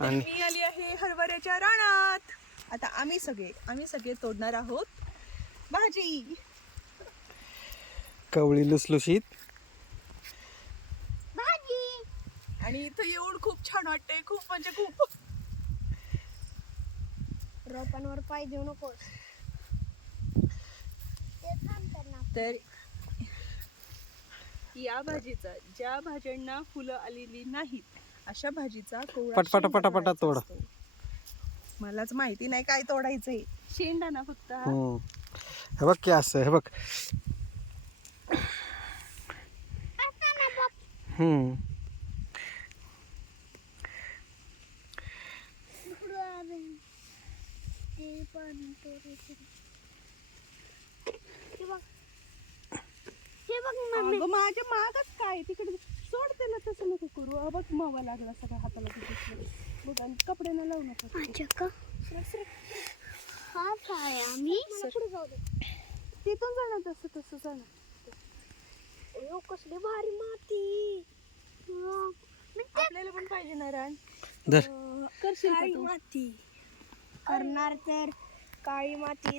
आणि मी आली आहे हरभऱ्याच्या रानात. आता आम्ही सगळे तोडणार आहोत भाजी. कवळी लुसलुशीत. भाजी आणि इथं येऊन खूप छान वाटतंय, खूप म्हणजे खूप. रोपांवर पाय देऊ नकोस. तर या भाजीचा, ज्या भाज्यांना फुलं आलेली नाहीत अशा भाजीचा कोवळा पटपट शेंडा पटापटा तोडायचा तोड. असतो. मलाच माहिती नाही काय तोडायचंय. शेंडा ना फक्त हा. हे बघ की असं, हे बघ. हम्म. अगं माझ्या मागच काय तिकडे सोडते ना, तसं नको करू. बघ मावा लागला सगळ्या हाताला तिथे. बघ आणि कपडे न लावू नका. तिथून जाणार, तसं जाणार. कसली भारी माती. आपल्याला पण पाहिजे ना रान. धर. करशील का काळी तू? माती करणार तर काळी माती